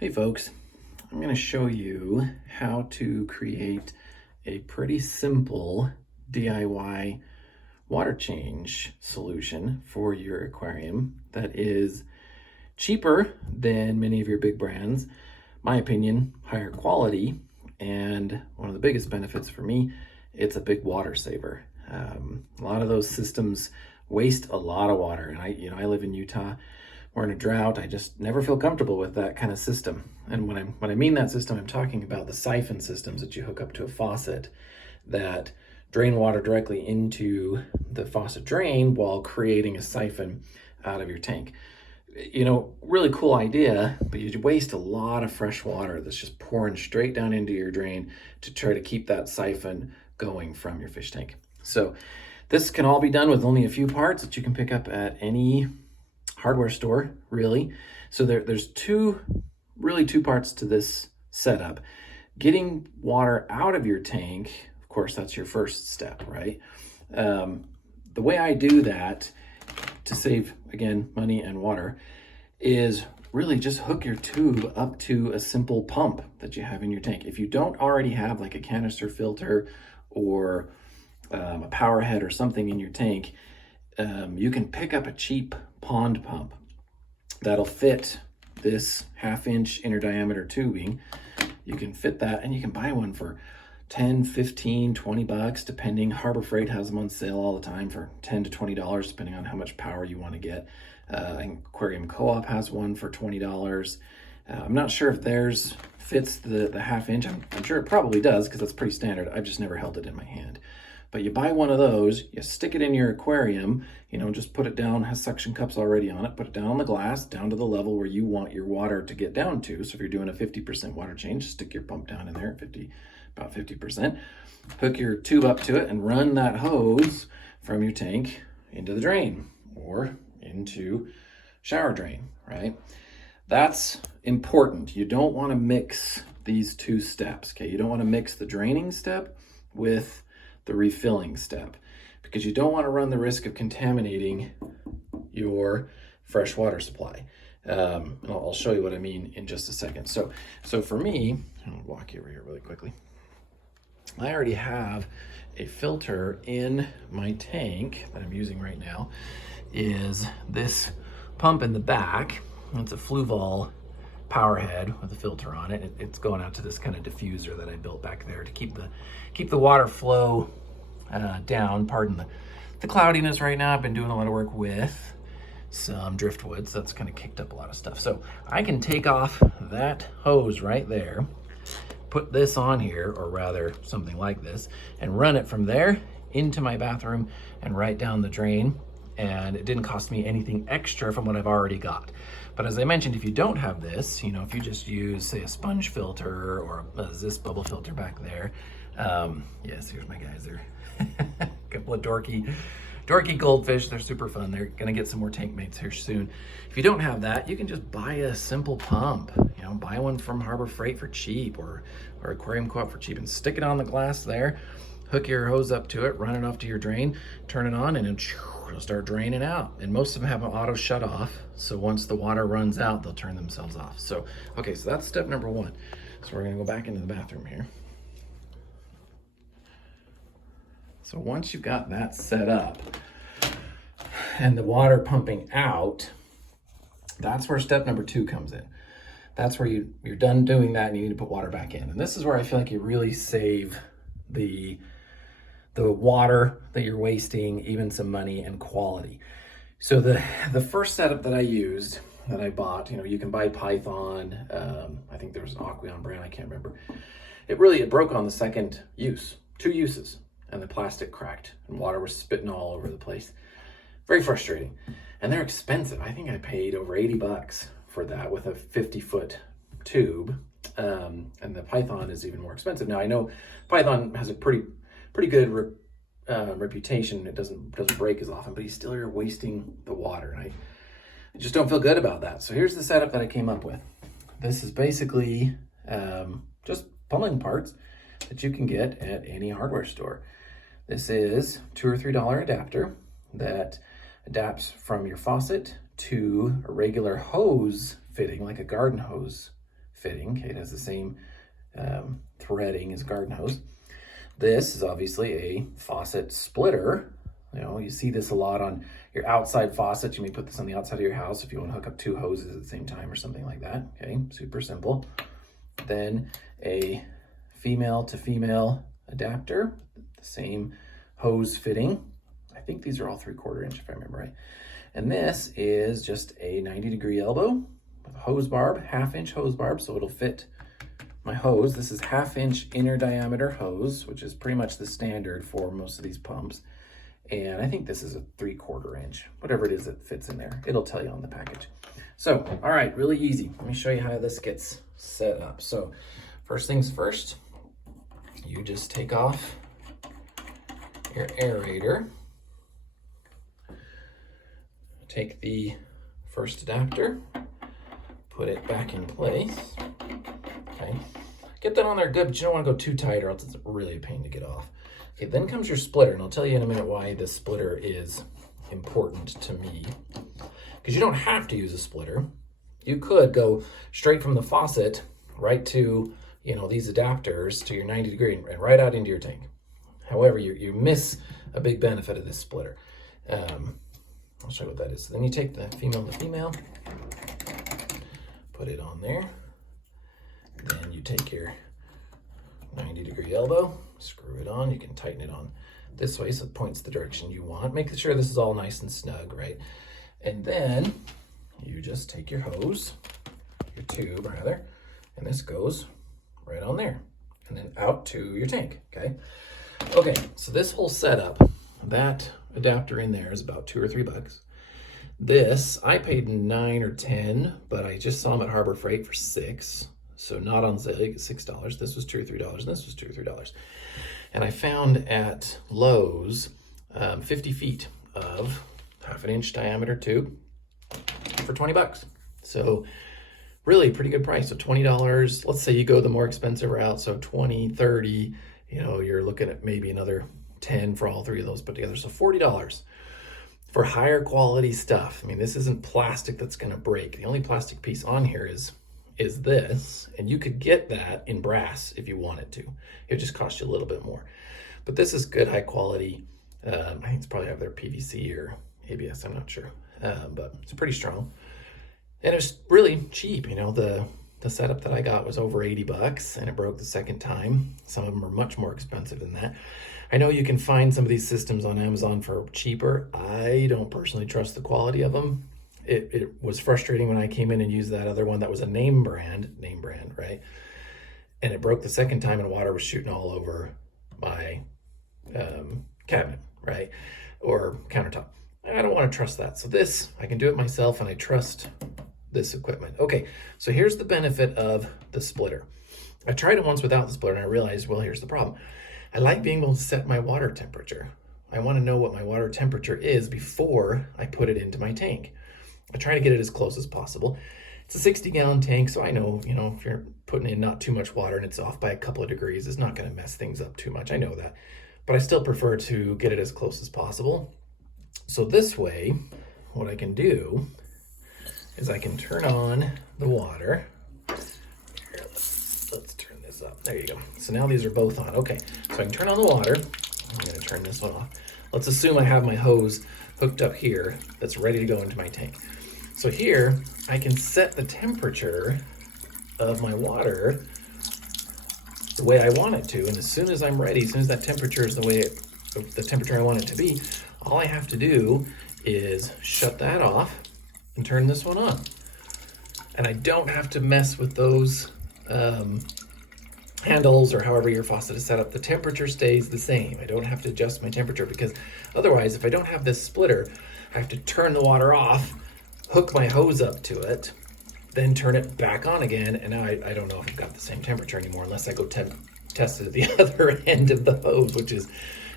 Hey folks, I'm going to show you how to create a pretty simple DIY water change solution for your aquarium that is cheaper than many of your big brands, my opinion, higher quality, and one of the biggest benefits for me, it's a big water saver. A lot of those systems waste a lot of water, and I live in Utah. We're in a drought. I just never feel comfortable with that kind of system. And when I mean that system, I'm talking about the siphon systems that you hook up to a faucet that drain water directly into the faucet drain while creating a siphon out of your tank. You know, really cool idea, but you waste a lot of fresh water that's just pouring straight down into your drain to try to keep that siphon going from your fish tank. So this can all be done with only a few parts that you can pick up at any hardware store, really. So there's two parts to this setup. Getting water out of your tank, of course, that's your first step, right? The way I do that to save, again, money and water is really just hook your tube up to a simple pump that you have in your tank. If you don't already have like a canister filter or a power head or something in your tank, you can pick up a cheap pond pump that'll fit this 1/2-inch inner diameter tubing. You can fit that, and you can buy one for 10, 15, 20 bucks, depending. Harbor Freight has them on sale all the time for $10 to $20, depending on how much power you want to get. Aquarium Co-op has one for $20. I'm not sure if theirs fits the 1/2-inch. I'm sure it probably does, because that's pretty standard. I've just never held it in my hand. But you buy one of those, you stick it in your aquarium, just put it down, has suction cups already on it, put it down on the glass, down to the level where you want your water to get down to. So if you're doing a 50% water change, stick your pump down in there at about 50%. Hook your tube up to it and run that hose from your tank into the drain or into shower drain, right? That's important. You don't want to mix these two steps, okay? You don't want to mix the draining step with the refilling step, because you don't want to run the risk of contaminating your fresh water supply. And I'll show you what I mean in just a second. So for me, I'll walk you over here really quickly. I already have a filter in my tank that I'm using right now. Is this pump in the back. It's a Fluval power head with a filter on it. It's going out to this kind of diffuser that I built back there to keep the water flow down. Pardon the cloudiness right now. I've been doing a lot of work with some driftwood, so that's kind of kicked up a lot of stuff. So I can take off that hose right there, put this on here, or rather something like this, and run it from there into my bathroom and right down the drain. And it didn't cost me anything extra from what I've already got. But as I mentioned, if you don't have this, if you just use, say, a sponge filter or a Zist bubble filter back there. Yes, here's my guys. They're a couple of dorky goldfish. They're super fun. They're gonna get some more tank mates here soon. If you don't have that, you can just buy a simple pump. Buy one from Harbor Freight for cheap or Aquarium Co-op for cheap and stick it on the glass there. Hook your hose up to it, run it off to your drain, turn it on, and it'll start draining out. And most of them have an auto shut off. So once the water runs out, they'll turn themselves off. So, okay, so that's step number one. So we're gonna go back into the bathroom here. So once you've got that set up and the water pumping out, that's where step number 2 comes in. That's where you're done doing that and you need to put water back in. And this is where I feel like you really save the water that you're wasting, even some money and quality. So the first setup that I used, that I bought, you can buy Python. I think there was an Aquarium brand, I can't remember. It broke on the second use, 2 uses, and the plastic cracked and water was spitting all over the place. Very frustrating. And they're expensive. I think I paid over 80 bucks for that with a 50-foot tube. And the Python is even more expensive. Now I know Python has a pretty good reputation. It doesn't break as often, but you're wasting the water. And I just don't feel good about that. So here's the setup that I came up with. This is basically just plumbing parts that you can get at any hardware store. This is $2 or $3 adapter that adapts from your faucet to a regular hose fitting, like a garden hose fitting. Okay, it has the same threading as a garden hose. This is obviously a faucet splitter. You know, you see this a lot on your outside faucets. You may put this on the outside of your house if you want to hook up two hoses at the same time or something like that. Okay, super simple. Then a female to female adapter, the same hose fitting. I think these are all 3/4 inch if I remember right. And this is just a 90-degree elbow with a hose barb, 1/2 inch hose barb, so it'll fit my hose. This is 1/2 inch inner diameter hose, which is pretty much the standard for most of these pumps. And I think this is a 3/4 inch, whatever it is that fits in there. It'll tell you on the package. So, all right, really easy. Let me show you how this gets set up. So first things first, you just take off your aerator. Take the first adapter, put it back in place. Okay, get that on there good, but you don't want to go too tight or else it's really a pain to get off. Okay, then comes your splitter, and I'll tell you in a minute why this splitter is important to me. Because you don't have to use a splitter. You could go straight from the faucet right to, you know, these adapters to your 90-degree and right out into your tank. However, you miss a big benefit of this splitter. I'll show you what that is. So then you take the female to female, put it on there. Then you take your 90-degree elbow, screw it on. You can tighten it on this way so it points the direction you want. Make sure this is all nice and snug, right? And then you just take your hose, your tube rather, and this goes right on there and then out to your tank, okay? Okay, so this whole setup, that adapter in there is about $2 or $3. This, I paid $9 or $10, but I just saw them at Harbor Freight for $6. So not on sale, you get $6. This was $2 or $3, and this was $2 or $3. And I found at Lowe's 50 feet of 1/2 inch diameter tube for $20. So really pretty good price. So $20, let's say you go the more expensive route, so 20, 30, you know, you're looking at maybe another 10 for all three of those put together. So $40 for higher quality stuff. I mean, this isn't plastic that's gonna break. The only plastic piece on here is this, and you could get that in brass if you wanted to. It just cost you a little bit more. But this is good, high quality. I think it's probably either PVC or ABS, I'm not sure. But it's pretty strong. And it's really cheap, you know, the setup that I got was over $80 and it broke the second time. Some of them are much more expensive than that. I know you can find some of these systems on Amazon for cheaper. I don't personally trust the quality of them. It was frustrating when I came in and used that other one that was a name brand, right? And it broke the second time and water was shooting all over my cabinet, right? Or countertop. I don't want to trust that. So this, I can do it myself and I trust this equipment. Okay, so here's the benefit of the splitter. I tried it once without the splitter and I realized, well, here's the problem. I like being able to set my water temperature. I want to know what my water temperature is before I put it into my tank. I try to get it as close as possible. It's a 60-gallon tank, so I know, you know, if you're putting in not too much water and it's off by a couple of degrees, it's not going to mess things up too much. I know that. But I still prefer to get it as close as possible. So this way, what I can do is I can turn on the water. Here, let's turn this up. There you go. So now these are both on. Okay, so I can turn on the water. I'm going to turn this one off. Let's assume I have my hose hooked up here that's ready to go into my tank. So here, I can set the temperature of my water the way I want it to. And as soon as I'm ready, as soon as that temperature is the temperature I want it to be, all I have to do is shut that off and turn this one on. And I don't have to mess with those handles or however your faucet is set up. The temperature stays the same. I don't have to adjust my temperature because otherwise, if I don't have this splitter, I have to turn the water off, hook my hose up to it, then turn it back on again. And now I don't know if I've got the same temperature anymore unless I go test it at the other end of the hose, which is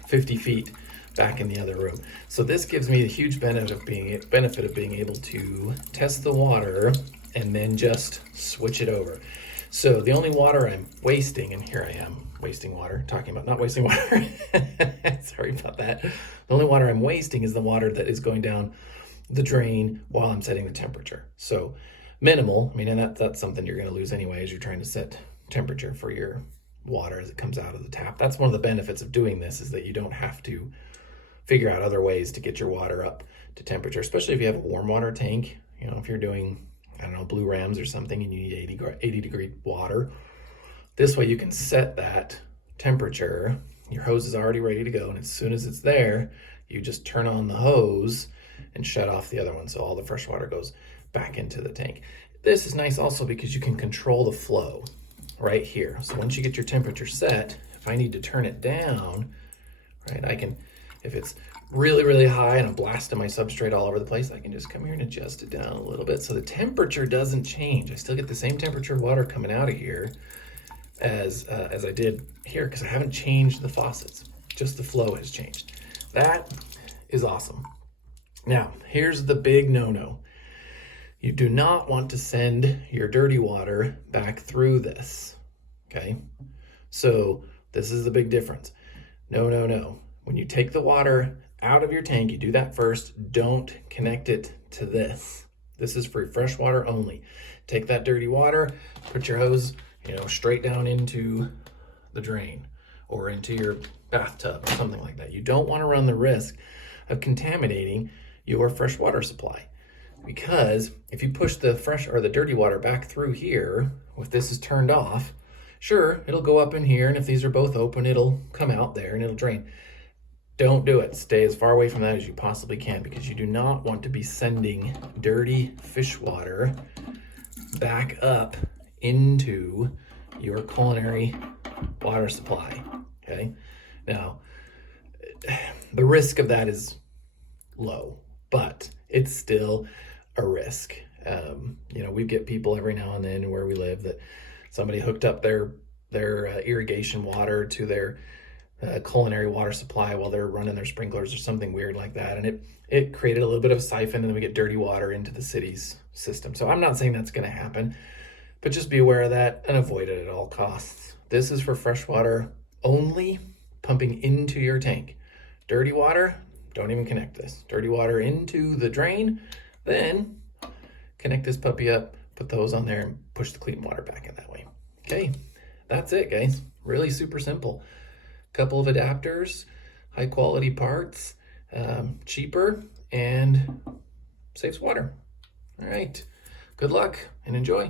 50 feet back in the other room. So this gives me the huge benefit of being able to test the water and then just switch it over. So the only water I'm wasting, and here I am wasting water, talking about not wasting water. Sorry about that. The only water I'm wasting is the water that is going down the drain while I'm setting the temperature. So minimal. I mean, and that's something you're going to lose anyway as you're trying to set temperature for your water as it comes out of the tap. That's one of the benefits of doing this, is that you don't have to figure out other ways to get your water up to temperature, especially if you have a warm water tank. You know, if you're doing, I don't know, Blue Rams or something, and you need 80 degree water. This way you can set that temperature. Your hose is already ready to go, and as soon as it's there, you just turn on the hose and shut off the other one, so all the fresh water goes back into the tank. This is nice also because you can control the flow right here. So once you get your temperature set, if I need to turn it down, right, I can, if it's really, really high and I'm blasting my substrate all over the place, I can just come here and adjust it down a little bit so the temperature doesn't change. I still get the same temperature of water coming out of here as I did here, because I haven't changed the faucets, just the flow has changed. That is awesome. Now, here's the big no-no. You do not want to send your dirty water back through this, okay? So this is the big difference. No, no, no. When you take the water out of your tank, you do that first. Don't connect it to this. This is for fresh water only. Take that dirty water, put your hose, straight down into the drain or into your bathtub or something like that. You don't want to run the risk of contaminating your fresh water supply, because if you push the fresh or the dirty water back through here, if this is turned off, sure, it'll go up in here, and if these are both open, it'll come out there and it'll drain. Don't do it. Stay as far away from that as you possibly can, because you do not want to be sending dirty fish water back up into your culinary water supply, okay? Now, the risk of that is low, but it's still a risk. We get people every now and then where we live that somebody hooked up their irrigation water to their culinary water supply while they're running their sprinklers or something weird like that, and it created a little bit of a siphon, and then we get dirty water into the city's system. So I'm not saying that's going to happen, but just be aware of that and avoid it at all costs. This is for fresh water only, pumping into your tank. Dirty water, don't even connect this. Dirty water into the drain, then connect this puppy up, put the hose on there, and push the clean water back in that way. Okay, that's it, guys. Really super simple. Couple of adapters, high quality parts, cheaper, and saves water. All right, good luck and enjoy.